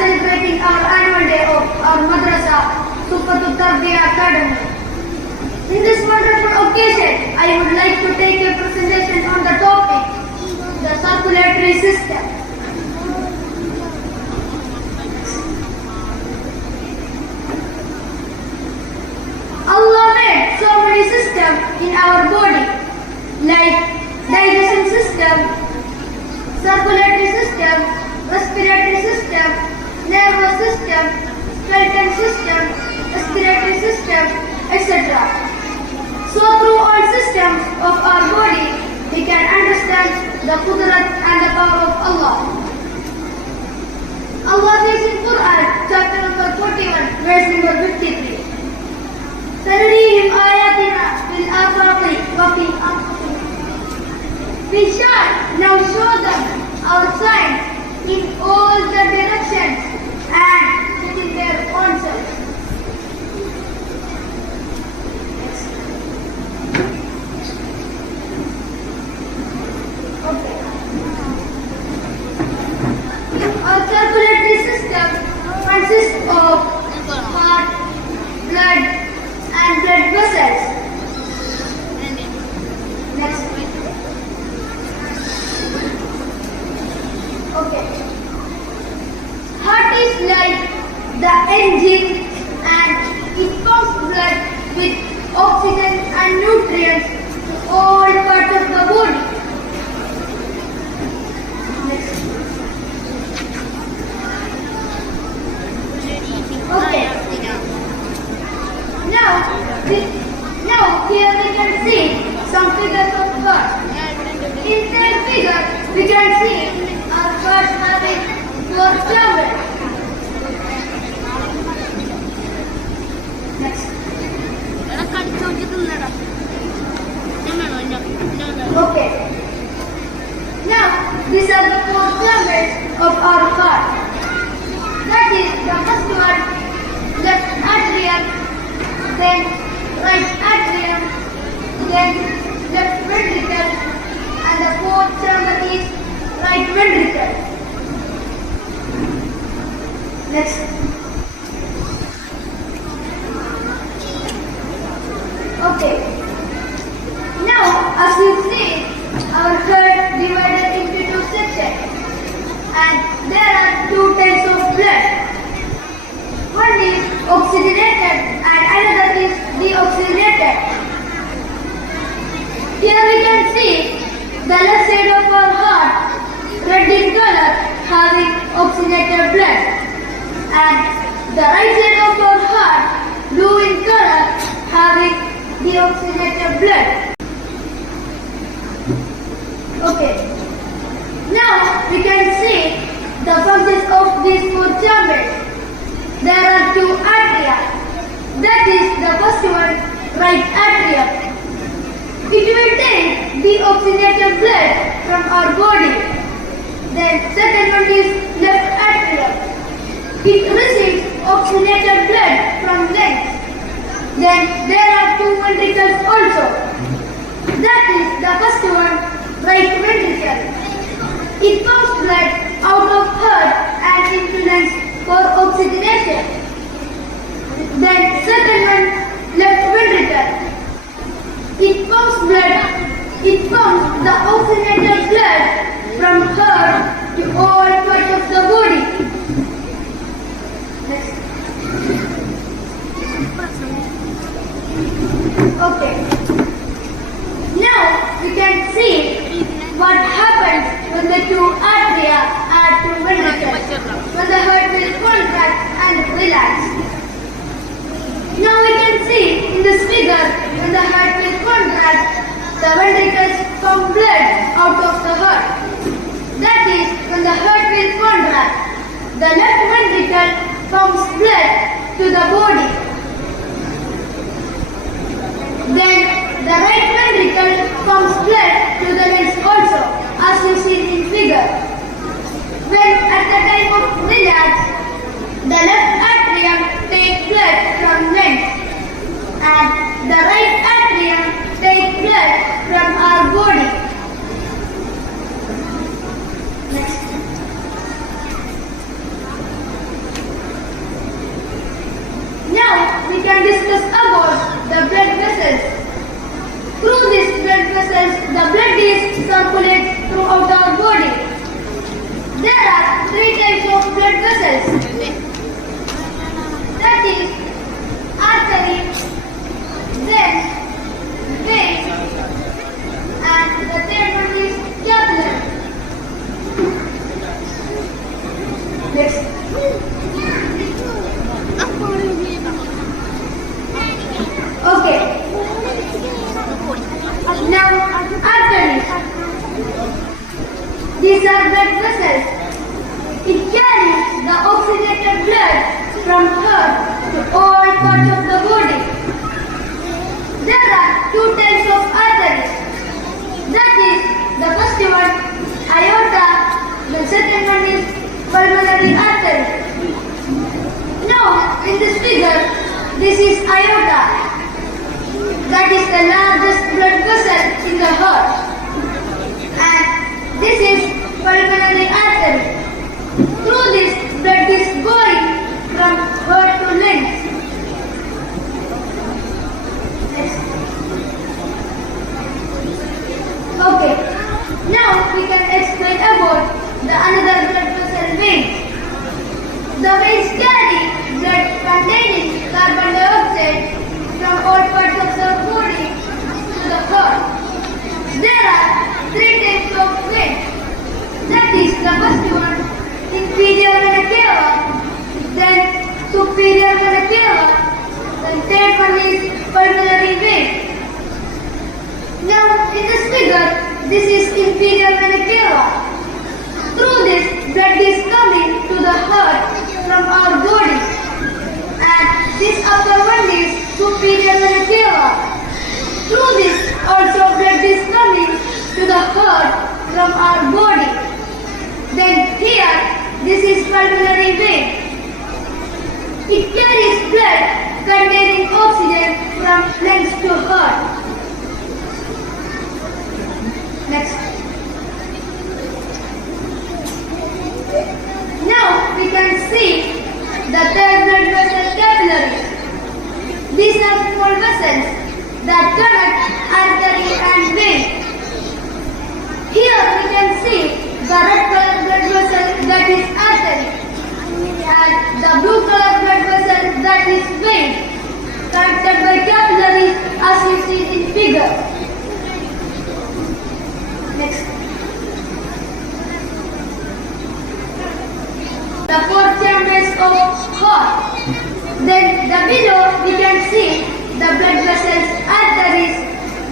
celebrating our annual day of our madrasa, Suffathu Tharbiya Academy. In this wonderful occasion, I would like to take a presentation on the topic, the circulatory system. Allah made so many systems in our body, like digestion system, circulatory system, respiratory system, nervous system, skeletal system, respiratory system, etc. So through all systems of our body, we can understand the qudrat and the power of Allah. Allah says in Quran, chapter number 41, verse number 53. سَنُرِيهِمْ آيَاتِنَا فِي الْآفَاقِ وَفِي أَنفُسِهِمْ. We shall now show them our signs in all the directions and within their own selves. Okay. Our circulatory system consists of heart, blood, and blood vessels. Next. Okay. Heart is like the engine and it pumps blood with oxygen and nutrients to all parts of the body. Next. Okay. Now here we can see some figures of heart. In that figure we can see our heart having 4 chambers. Next. Okay. Now these are the 4 chambers of our heart. That is the first one, left atrium, then right atrium, then left ventricle, and the 4th chamber is right ventricle. Next. Okay. Now, as you see, our heart divided into 2 sections, and there are 2 types of blood. One is oxygenated and another is deoxygenated. Here we can see the left side of our heart, red in color, having oxygenated blood, and the right side of our heart, blue in color, having deoxygenated blood. Okay. Now we can see the functions of these 4 chambers. There are 2 atria. That is the first one, right atrium. It will take deoxygenated blood from our body. Then second one is left atrium. It receives oxygenated blood from legs. Then there are 2 ventricles also. That is the first one, right ventricle. It pumps blood out of heart and influence for oxygenation. Then second one, left ventricle. It pumps the oxygenated blood from heart to all parts of the body. Next. Okay. Now we can see what happens when the 2 atria add to ventricles, when the heart will contract and relax. Now we can see in this figure, when the heart will contract, the ventricles pump blood out of the heart. That is, when the heart will contract, the left ventricle pumps blood to the body. Then the right ventricle pumps blood to the legs also, as you see in figure. When at the time of relax, the left atrium takes blood from legs and the right atrium takes blood from our body. Next. can discuss about the blood vessels. Through these blood vessels, the blood is circulated throughout our body. There are three types of blood vessels. That is artery, then vein, and the third one is capillary. Next. Okay. Now, arteries. These are blood vessels. It carries the oxygenated blood from heart to all parts of the body. There are two types of arteries. That is, the first one, aorta. The second one is pulmonary artery. Now, in this figure, this is aorta. That is the largest blood vessel in the heart. And this is pulmonary artery. Through this, blood is going from heart to lungs. Next. Okay. Now we can explain about the another blood vessel, veins. The veins carry blood containing carbon dioxide from all parts of the body to the heart. There are three types of veins. That is, the first one, inferior vena cava, then superior vena cava, then third one is pulmonary vein. Now, in this figure, this is inferior vena cava. Through this, blood is coming to the heart from our body. And this upper one is superior vena cava. Through this, also blood is coming to the heart from our body. Then here, this is pulmonary vein. It carries blood containing oxygen from lungs to heart. Next. Now we can see the third blood vessel, capillaries. These are small vessels that connect artery and vein. Here we can see the red color blood vessel, that is artery, and the blue color blood vessel, that is vein, connected by capillaries as you see in figure. Next. The four chambers of heart. Then the below we can see the blood vessels, arteries,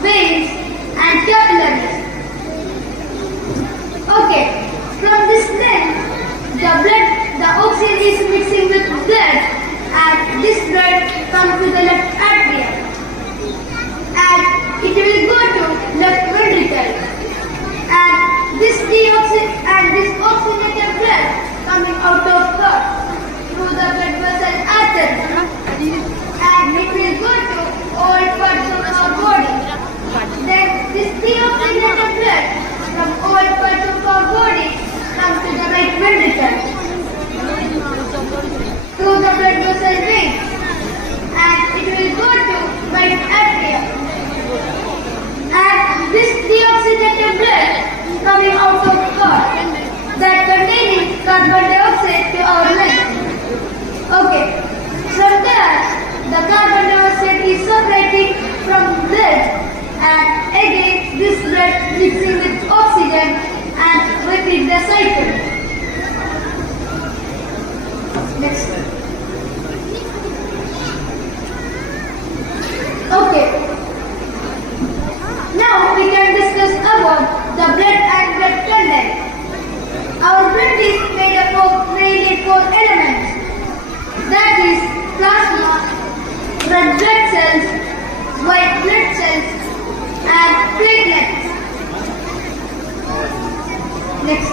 veins and capillaries. Okay, from this length, the oxygen is mixing with blood and this blood comes to the left atrium and it will go to left ventricle and this oxygenated blood coming out of heart through the blood vessel artery and it will go to all parts of our body. Then this deoxygenated blood from all parts of our body comes to the right ventricle through the blood vessel vein and it will go to right atrium and this deoxygenated blood coming out of heart that containing carbon dioxide to our lungs. Okay, from there the carbon dioxide is separating from blood and again this blood mixing with oxygen and repeat the cycle. Next. Okay. Now we can discuss about the blood and blood content. Our blood is made up of mainly four elements. That is plasma, red blood cells, white blood cells and platelets. Next.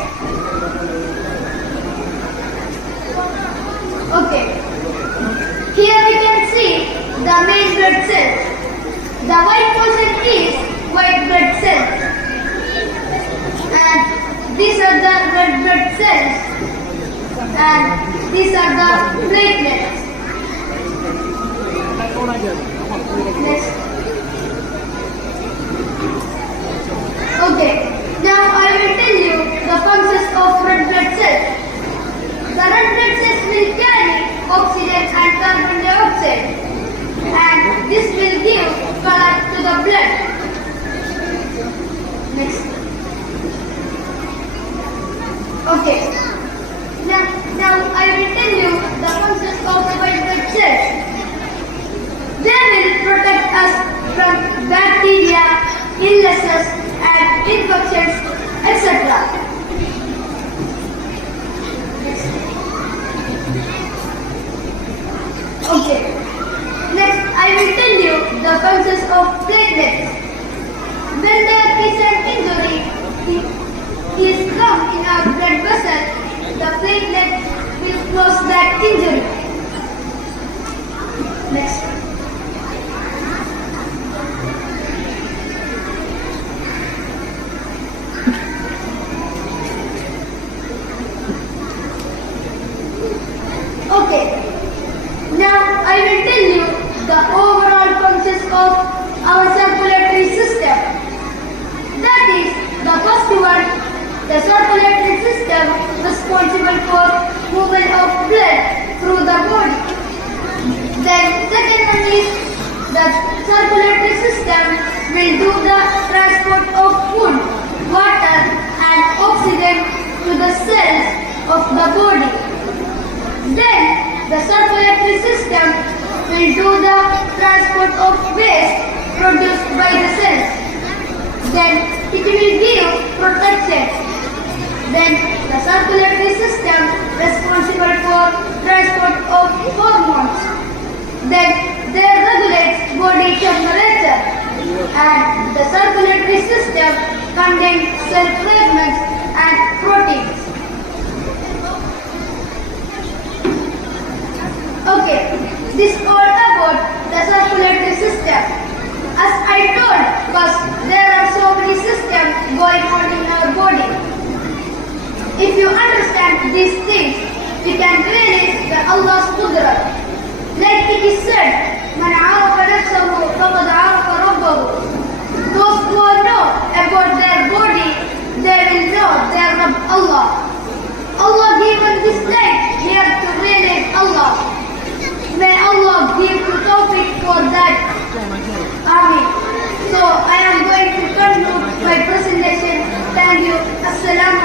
Okay. Here we can see the main blood cells. The white portion is white blood cells. And these are the red blood cells. And these are the platelets. will tell you the functions of platelets. When there is an injury, is come in a blood vessel, the platelet will close that injury. Next. Okay. Now I will tell you the overall functions of our circulatory system. That is, the first one, the circulatory system responsible for movement of blood through the body. Then second one is the circulatory system will do the transport of food, water and oxygen to the cells of the body. Then the circulatory system will do the transport of waste produced by the cells. Then it will give protection. Then the circulatory system responsible for transport of hormones. Then they regulate body temperature. And the circulatory system contains cell fragments and proteins. Okay, this all about the circulatory system. As I told first, there are so many systems going on in our body. If you understand these things, you can realize the Allah's qudrat. Like it is said, Man arafa nafsahu faqad arafa rabbahu. Those who know about their body, they will know their Rabb Allah. Allah given this life here to realize Allah. May Allah give you tawfiq for that. Ameen. So I am going to conclude my presentation. Thank you. Assalamu